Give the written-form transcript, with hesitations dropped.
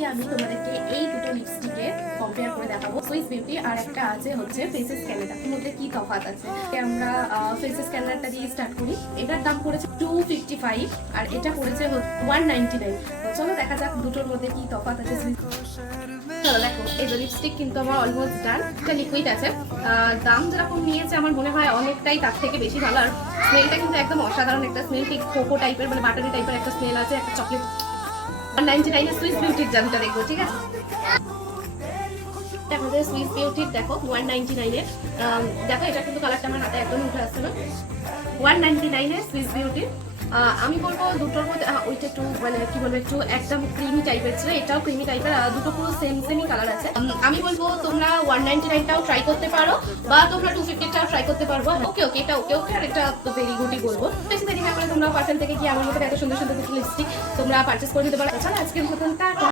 আজকে আমি তোমাদেরকে এই দুটো লিপস্টিকে কম্পেয়ার করে দেখাবো, সুইস বিউটি আর একটা আছে হচ্ছে ফেসেস ক্যানাডা। এর মধ্যে কি তফাৎ আছে আমরা ফেসেস ক্যানাডাটা দিয়ে স্টার্ট করি। এটার দাম পড়েছে 255 আর এটা পড়েছে 199। চলো দেখা যাক দুটোর মধ্যে কি তফাৎ আছে। চলো দেখো, এই যে লিপস্টিক কিন্তু আমার অলমোস্ট ডান। এটা লিকুইড আছে, দাম যেরকম নিয়েছে আমার মনে হয় অনেকটাই তার থেকে বেশি ভালো। আর স্মেলটা কিন্তু একদম অসাধারণ একটা স্মেল, ঠিক কোকো টাইপের মানে বাটারি টাইপের একটা স্মেল আছে, একটা চকলেট। 199 এর সুইস বিউটির জামটা দেখবো, ঠিক আছে? আমাদের সুইস বিউটির দেখো 199 এর দেখো, এটা কিন্তু কালারটা আমার হাতে একদম উঠে আসছে না। 199 এর সুইস বিউটির আমি বলবো দুটোর মধ্যে ওইটা একটু মানে কি বলবো, একটু একদম ক্রিমি টাইপের ছিল, এটাও ক্রিমি টাইপের, দুটো পুরো সেমই কালার আছে। আমি বলবো তোমরা 199টাও ট্রাই করতে পারো বা তোমরা 250টাও ট্রাই করতে পারবো। ওকে এটা ওকে আর এটা তো ভেরি গুডই বলবো। বেশি দেরি না করে তোমরা পার্সেল থেকে কি আমার মতো এত সুন্দর সুন্দর কিছু লিপস্টিক তোমরা পারচেস করে নিতে পারো। চলো আজকের মতন টাটা।